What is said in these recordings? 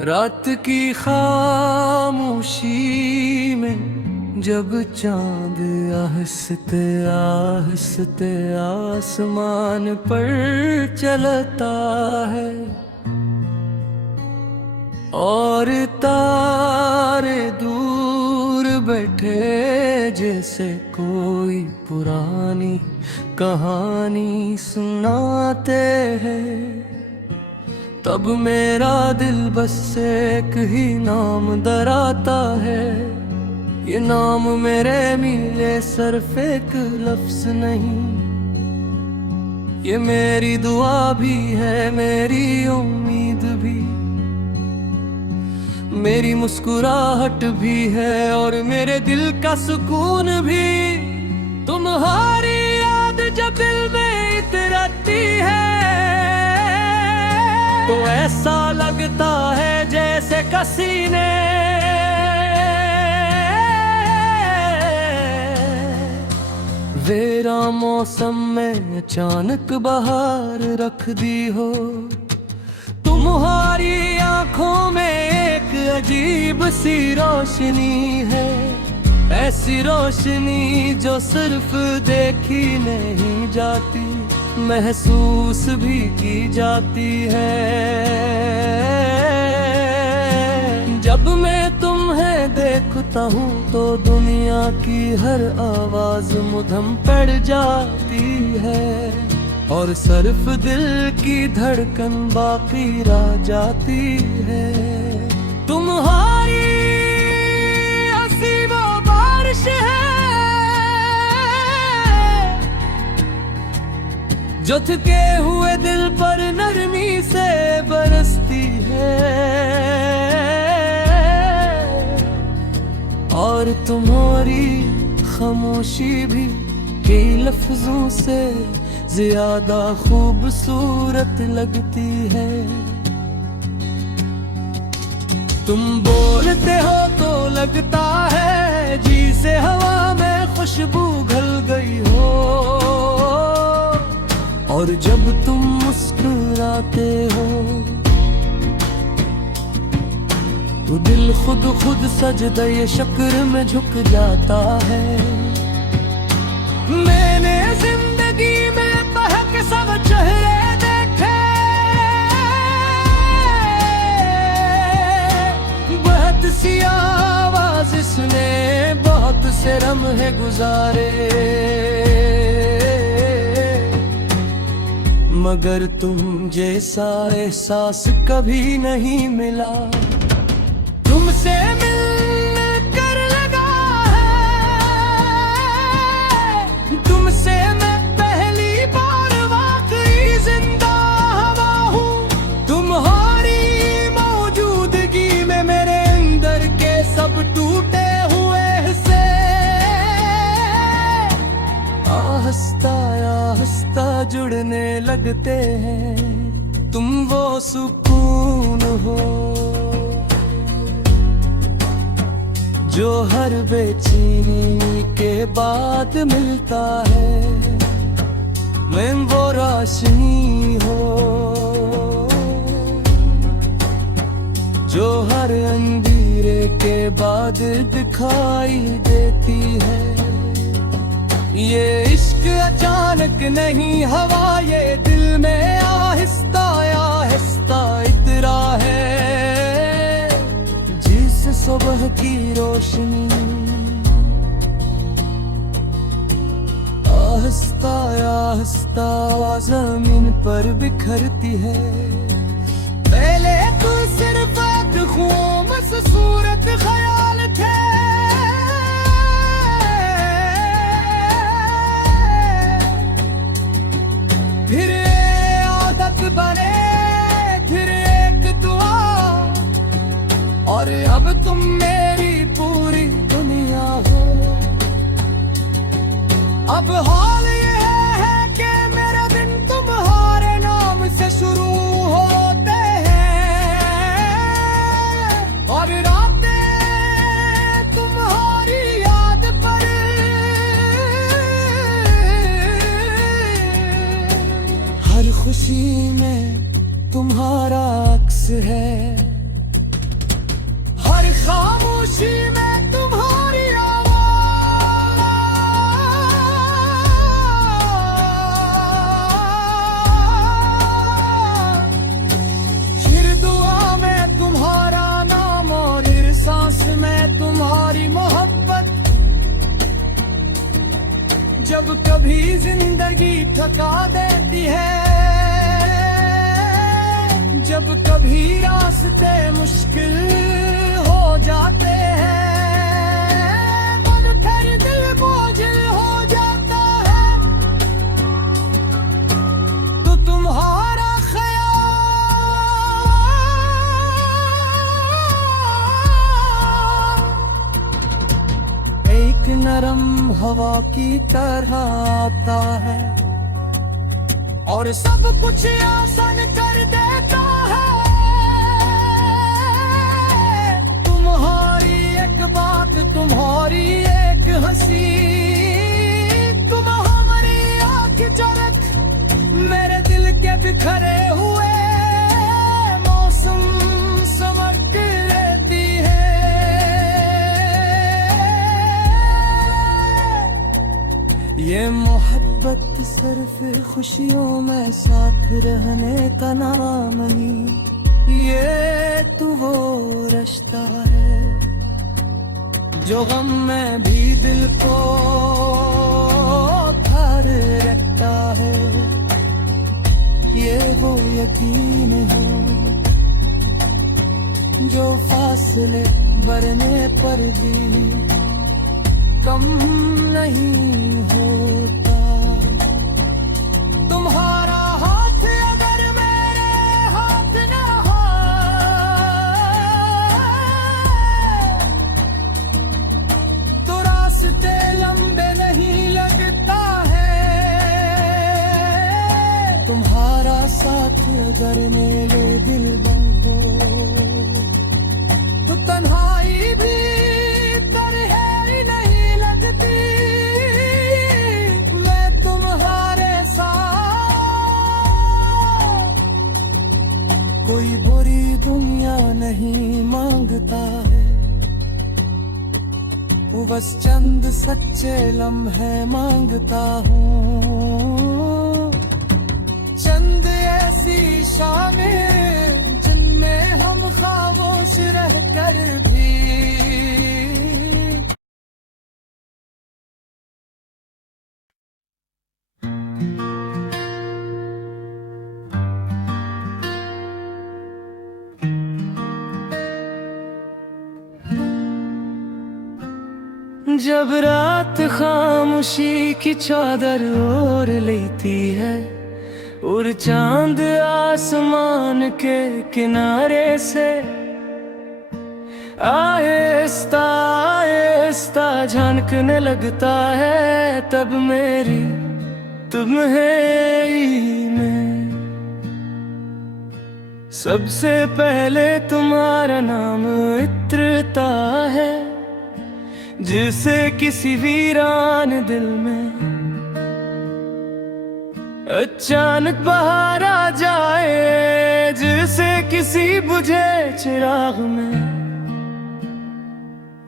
रात की खामोशी में जब चांद आहिस्ते आहिस्ते आसमान पर चलता है और तारे दूर बैठे जैसे कोई पुरानी कहानी सुनाते हैं, तब मेरा दिल बस एक ही नाम डराता है। ये नाम मेरे मिले सिर्फ एक लफ्ज नहीं, ये मेरी दुआ भी है, मेरी उम्मीद भी, मेरी मुस्कुराहट भी है और मेरे दिल का सुकून भी। तुम्हारी याद जब दिल में इतराती है तो ऐसा लगता है जैसे किसी ने वेरा मौसम में अचानक बहार रख दी हो। तुम्हारी आंखों में एक अजीब सी रोशनी है, ऐसी रोशनी जो सिर्फ देखी नहीं जाती, महसूस भी की जाती है। जब मैं तुम्हें देखता हूँ तो दुनिया की हर आवाज मुधम पड़ जाती है और सिर्फ दिल की धड़कन बाकी रह जाती है। तुम्हारी हंसी वो बारिश है जो थके हुए दिल पर नरमी से बरसती है, और तुम्हारी खामोशी भी कई लफ्जों से ज्यादा खूबसूरत लगती है। तुम बोलते हो तो लगता है जी से हवा में खुशबू घुल गई हो, और जब तुम मुस्कुराते हो तो दिल खुद सजदे शक्र में झुक जाता है। मैंने जिंदगी में बहक सब चेहरे देखे, बहुत सी आवाज सुने, बहुत से लम्हे गुजारे, मगर तुम जैसा एहसास कभी नहीं मिला। तुमसे मिलकर लगा है, तुमसे मैं पहली बार वाकई जिंदा हवा हूँ। तुम्हारी मौजूदगी में मेरे अंदर के सब टूटे हुए हिस्से आहिस्ता आहिस्ता जुड़ने लगते हैं। तुम वो सुकून हो जो हर बेचैनी के बाद मिलता है, मैं वो रोशनी हो जो हर अंधेरे के बाद दिखाई देती है। ये इश्क अचानक नहीं हवा, ये दिल में आहिस्ता आहिस्ता इतरा है, सुबह की रोशनी आहिस्ता आहिस्ता जमीन पर बिखरती है। पहले तो सिर्फ खूबसूरत सूरत ख्याल थे, फिर आदत बने, फिर एक दुआ, और अब तुम मेरी पूरी दुनिया हो। अब हाल ये है कि मेरे दिन तुम्हारे नाम से शुरू होते हैं और रातें तुम्हारी याद पर। हर खुशी में तुम्हारा अक्स है, जब कभी जिंदगी थका देती है, जब कभी रास्ते मुश्किल हो जाते हैं, मन फिर दिल बोझिल हो जाता है, तो तुम्हारा ख्याल एक नरम हवा की तरह आता है और सब कुछ आसान कर देता है। तुम्हारी एक बात, तुम्हारी एक हंसी, तुम हमारी आँख झलक, मेरे दिल के बिखरे हुए मौसम समझ लेती है। ये मोहब्बत सिर्फ खुशियों में साथ रहने का नाम नहीं, ये तो वो रिश्ता है जो गम में भी दिल को थार रखता है। ये वो यकीन है जो फासले बढ़ने पर भी कम नहीं होता। तुम्हारा हाथ अगर मेरे हाथ न हो, तो रास्ते लंबे नहीं लगता है। तुम्हारा साथ अगर मेरे दिल में हो, तो तन्हाई भी कोई बुरी दुनिया नहीं मांगता है, वो बस चंद सच्चे लम्हे मांगता हूँ। चंद ऐसी शामें जिनमें हम खामोश रहकर भी जब रात खामोशी की चादर ओढ़ लेती है और चांद आसमान के किनारे से आहिस्ता आहिस्ता झांकने लगता है, तब मेरी तुम्हें में सबसे पहले तुम्हारा नाम इत्रता है, जिसे किसी वीरान दिल में अचानक बहार आ जाए, जिसे किसी बुझे चिराग में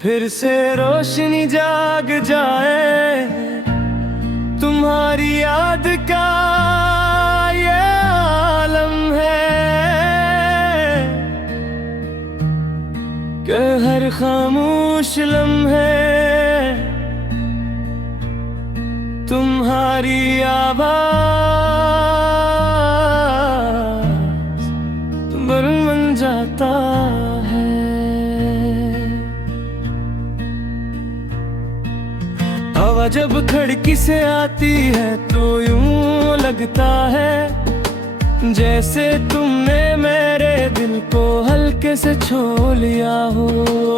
फिर से रोशनी जाग जाए। तुम्हारी याद का ये आलम है कि हर खामोश लम्हे तुम्हारी आवाज बन जाता है। हवा जब खिड़की से आती है तो यूं लगता है जैसे तुमने मेरे दिल को हल्के से छू लिया हो,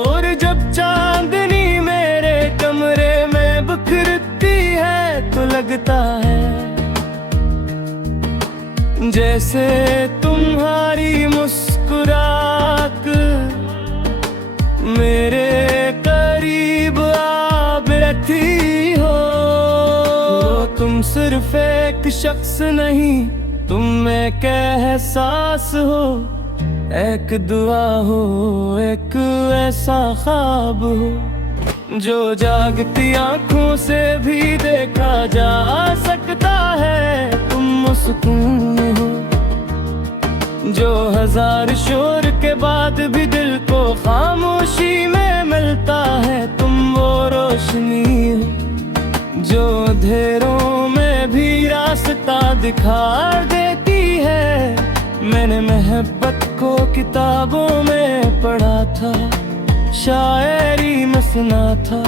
और जब चांदनी मेरे कमरे में बिखरती है तो लगता है जैसे तुम्हारी मुस्कुराहट मेरे करीब आ बैठी हो। तुम सिर्फ एक शख्स नहीं, तुम एक एहसास हो, एक दुआ हो, एक ऐसा ख्वाब हो जो जागती आंखों से भी देखा जा सकता है। तुम सुकून हो जो हजार शोर के बाद भी दिल को खामोशी में मिलता है। तुम वो रोशनी हो जो अंधेरों दिखा देती है। मैंने मोहब्बत को किताबों में पढ़ा था, शायरी में सुना था,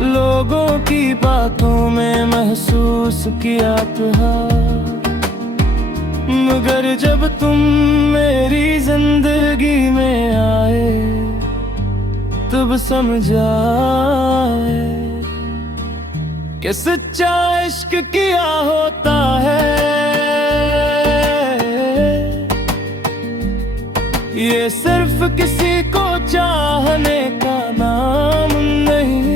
लोगों की बातों में महसूस किया था। मगर जब तुम मेरी जिंदगी में आए तब समझ आए कि सच्चा इश्क क्या होता है। ये सिर्फ किसी को चाहने का नाम नहीं,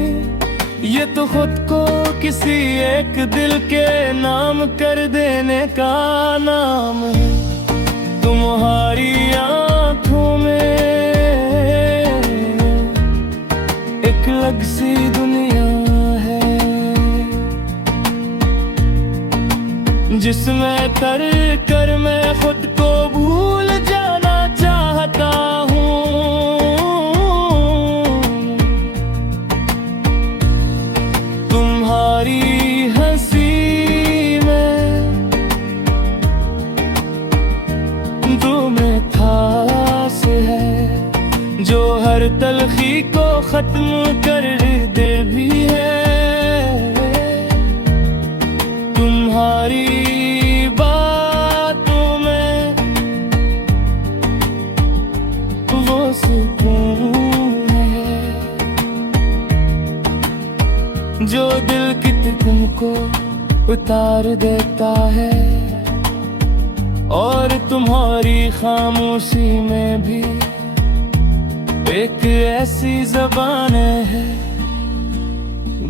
ये तो खुद को किसी एक दिल के नाम कर देने का नाम है। तुम्हारी आंखों में एक अलग सी दुनिया है, जिसमें तर कर मैं खुद को भूल जाना चाहता हूँ। तुम्हारी हंसी में तुम्हें खास है, जो हर तलखी को खत्म कर दे भी है। तुम्हारी बातों में वो सुकून है, जो दिल की तुमको उतार देता है। और तुम्हारी खामोशी में भी एक ऐसी ज़बान है,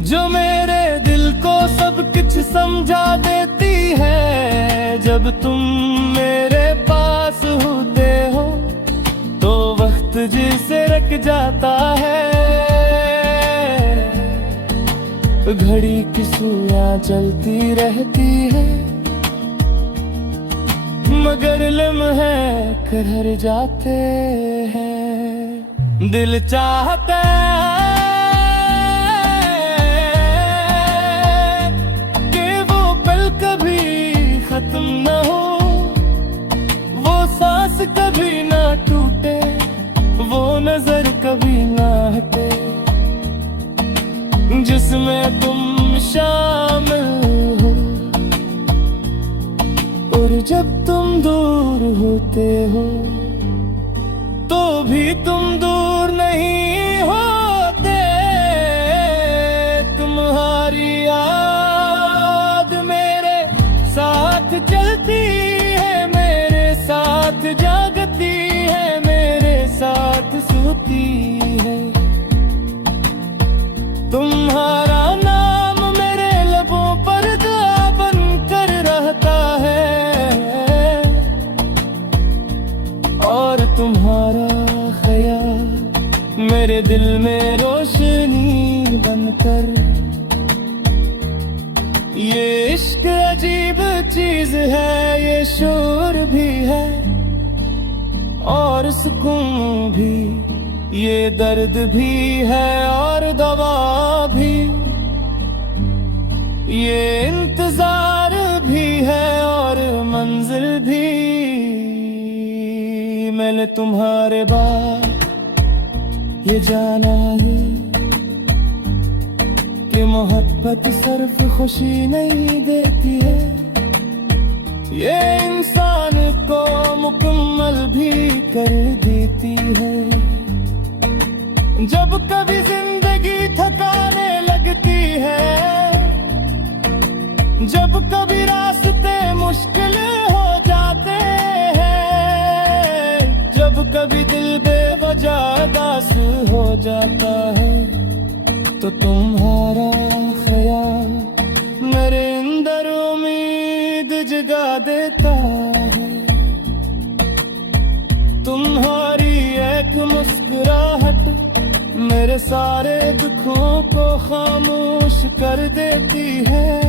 जो मेरे दिल को सब कुछ समझा देती है। जब तुम मेरे पास होते हो तो वक्त जिसे रख जाता है। घड़ी की सुइयां चलती रहती है, मगर लम्हे कर जाते हैं। दिल चाहता है कि वो पल कभी खत्म न हो, वो सांस कभी ना टूटे, वो नजर कभी ना हटे, जिसमें तुम शामिल हो। और जब तुम दूर होते हो तो भी तुम दूर नहीं होते। तुम्हारी याद मेरे साथ चलती है, मेरे साथ जागती है, मेरे साथ सोती है। तुम्हारा नाम मेरे लबों पर दुआ बनकर रहता है, और तुम्हारा ख्याल मेरे दिल में रोशनी बनकर। ये इश्क अजीब चीज है, ये शोर भी है और सुकून भी, ये दर्द भी है और दवा भी, ये इंतजार भी है और मंजिल भी। मैंने तुम्हारे बाद ये जाना है कि मोहब्बत सिर्फ खुशी नहीं देती है, ये इंसान को मुकम्मल भी कर देती है। जब कभी जिंदगी थकाने लगती है, जब कभी रास्ते मुश्किल हो जाते हैं, जब कभी दिल बेवजह उदास हो जाता है, तो तुम्हारा ख्याल मेरे अंदर उम्मीद जगा देता है। तुम्हारी एक मुस्कुराहट मेरे सारे दुखों को खामोश कर देती है।